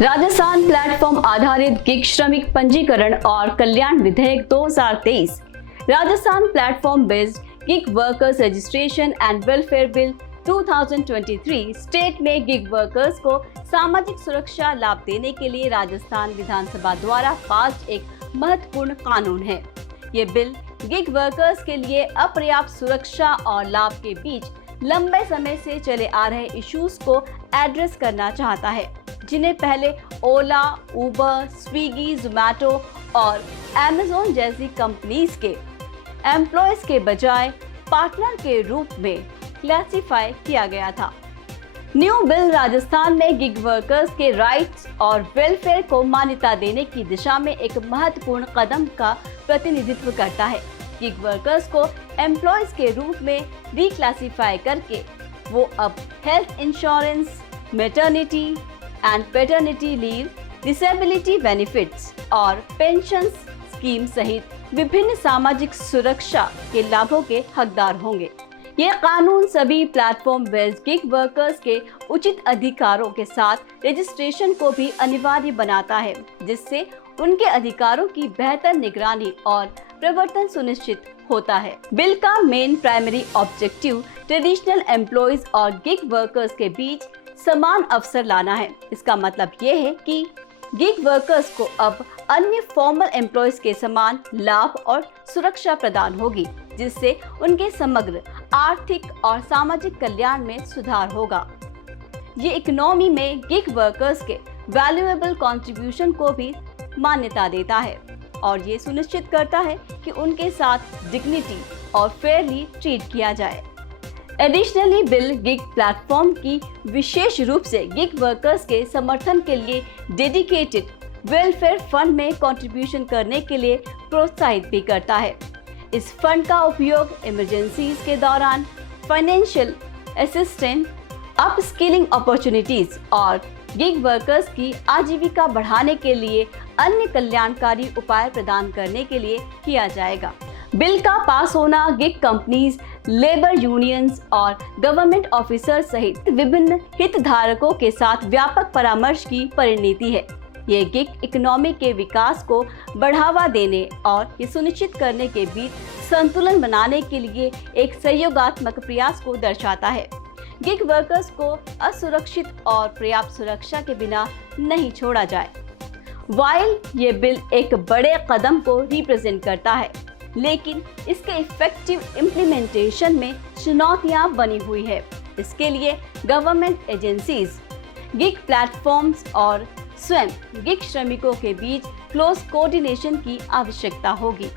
Rajasthan platform आधारित gig श्रमिक पंजीकरण और कल्याण विधेयक 2023, Rajasthan platform based gig workers registration and welfare bill 2023 state में गिग वर्कर्स को सामाजिक सुरक्षा लाभ देने के लिए राजस्थान विधानसभा द्वारा पास एक महत्वपूर्ण कानून है। ये बिल गिग वर्कर्स के लिए अपर्याप्त सुरक्षा और लाभ के बीच लंबे समय से चले आ रहे इश्यूज को एड्रेस करना चाहता है, जिन्हें पहले ओला, उबर, स्विगी, जोमैटो और अमेज़न जैसी कंपनीज के एम्प्लॉयज के बजाय पार्टनर के रूप में क्लासिफाई किया गया था। न्यू बिल राजस्थान में गिग वर्कर्स के राइट्स और वेलफेयर को मान्यता देने की दिशा में एक महत्वपूर्ण कदम का प्रतिनिधित्व करता है। गिग वर्कर्स को एम्प्लॉयज के रूप में रिक्लासिफाई करके वो अब health insurance, maternity and paternity leave, disability benefits और पेंशन स्कीम सहित विभिन्न सामाजिक सुरक्षा के लाभों के हकदार होंगे। ये कानून सभी प्लेटफॉर्म बेस्ड गिग वर्कर्स के उचित अधिकारों के साथ रजिस्ट्रेशन को भी अनिवार्य बनाता है, जिससे उनके अधिकारों की बेहतर निगरानी और प्रवर्तन सुनिश्चित होता है। बिल का main primary objective traditional employees और गिग वर्कर्स के बीच समान अवसर लाना है। इसका मतलब ये है कि गिग वर्कर्स को अब अन्य फॉर्मल एम्प्लॉयज के समान लाभ और सुरक्षा प्रदान होगी, जिससे उनके समग्र आर्थिक और सामाजिक कल्याण में सुधार होगा। ये इकोनॉमी में गिग वर्कर्स के वैल्यूएबल कंट्रीब्यूशन को भी मान्यता देता है और ये सुनिश्चित करता है कि उनके साथ डिग्निटी और फेयरली ट्रीट किया जाए। एडिशनली बिल गिग प्लेटफॉर्म की विशेष रूप से गिग वर्कर्स के समर्थन के लिए डेडिकेटेड वेलफेयर फंड में कंट्रीब्यूशन करने के लिए प्रोत्साहित भी करता है। इस फंड का उपयोग इमरजेंसीज के दौरान फाइनेंशियल असिस्टेंस, अपस्किलिंग अपॉर्चुनिटीज और गिग वर्कर्स की आजीविका बढ़ाने के लिए अन्य कल्याणकारी उपाय प्रदान करने के लिए किया जाएगा। बिल का पास होना गिग कंपनीज, लेबर यूनियंस और गवर्नमेंट ऑफिसर सहित विभिन्न हितधारकों के साथ व्यापक परामर्श की परिणति है। ये गिग इकोनॉमी के विकास को बढ़ावा देने और ये सुनिश्चित करने के बीच संतुलन बनाने के लिए एक सहयोगात्मक प्रयास को दर्शाता है। गिग वर्कर्स को असुरक्षित और पर्याप्त सुरक्षा के बिना नहीं छोड़ा जाए। वाइल ये बिल एक बड़े कदम को रिप्रेजेंट करता है, लेकिन इसके इफेक्टिव इम्प्लीमेंटेशन में चुनौतियां बनी हुई है। इसके लिए गवर्नमेंट एजेंसीज, गिग प्लेटफॉर्म्स और स्वयं गिग श्रमिकों के बीच क्लोज कोऑर्डिनेशन की आवश्यकता होगी।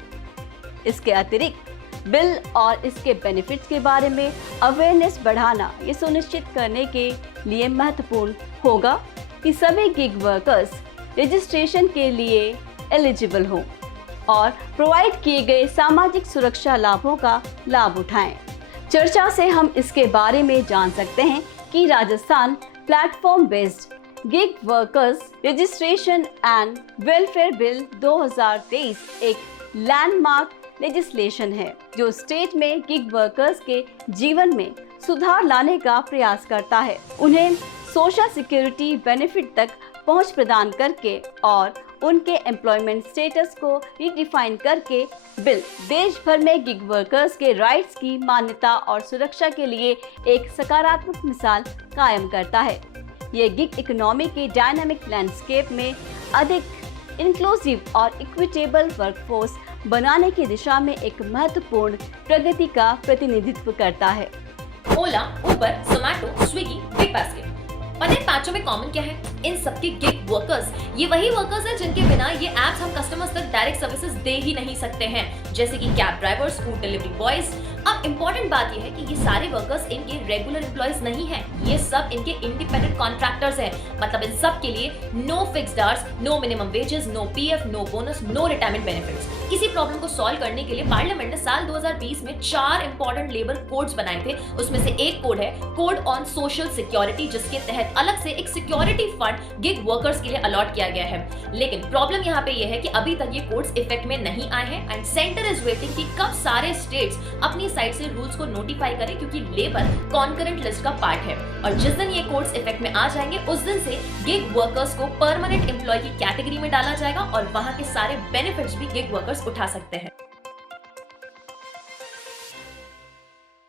इसके अतिरिक्त बिल और इसके बेनिफिट्स के बारे में अवेयरनेस बढ़ाना ये सुनिश्चित करने के लिए महत्वपूर्ण होगा कि सभी गिग वर्कर्स रजिस्ट्रेशन के लिए एलिजिबल हों और प्रोवाइड किए गए सामाजिक सुरक्षा लाभों का लाभ उठाएं। चर्चा से हम इसके बारे में जान सकते हैं कि Rajasthan platform based gig workers registration and welfare bill 2023 एक लैंडमार्क लेजिस्लेशन है, जो स्टेट में गिग वर्कर्स के जीवन में सुधार लाने का प्रयास करता है। उन्हें सोशल सिक्योरिटी बेनिफिट तक पहुंच प्रदान करके और उनके एम्प्लॉयमेंट स्टेटस को रिडिफाइन करके बिल देश भर में गिग वर्कर्स के राइट्स की मान्यता और सुरक्षा के लिए एक सकारात्मक मिसाल कायम करता है। ये गिग इकोनॉमी के डायनामिक लैंडस्केप में अधिक इंक्लूसिव और इक्विटेबल वर्कफोर्स बनाने की दिशा में एक महत्वपूर्ण प्रगति का प्रतिनिधित्व करता है। ओला, उबर, जोमैटो, स्विगी, बिग बास्केट, और इन पांचों में कॉमन क्या है? इन सबके गिग वर्कर्स ये वही वर्कर्स हैं जिनके बिना ये एप्स हम कस्टमर्स तक डायरेक्ट सर्विसेज दे ही नहीं सकते हैं, जैसे कि cab drivers, food delivery boys. अब इम्पोर्टेंट बात ये है कि ये सारे वर्कर्स इनके रेगुलर एम्प्लॉयज नहीं हैं, ये सब इनके इंडिपेंडेंट कॉन्ट्रैक्टर्स हैं। मतलब इन सब के लिए no fixed hours, no minimum wages, no PF, no bonus, no retirement benefits. इसी प्रॉब्लम को सॉल्व करने के लिए पार्लियामेंट ने साल 2020 में 4 इंपॉर्टेंट लेबर कोड्स बनाए थे। उसमें से एक कोड है कोड ऑन सोशल सिक्योरिटी, जिसके तहत अलग से एक सिक्योरिटी फंड गिग वर्कर्स के लिए अलॉट किया गया है। लेकिन प्रॉब्लम यहाँ पे ये है कि अभी तक ये कोड्स इफेक्ट में नहीं आए हैं एंड सेंटर इज वेटिंग कि कब सारे स्टेट्स अपनी साइड साइड से रूल्स को नोटिफाई करें, क्योंकि लेबर कॉन्करेंट लिस्ट का पार्ट है और जिस दिन ये कोड्स इफेक्ट में आ जाएंगे उस दिन से गिग वर्कर्स को परमानेंट एम्प्लॉय की कैटेगरी में डाला जाएगा और वहां के सारे बेनिफिट्स भी गिग वर्कर्स उठा सकते हैं।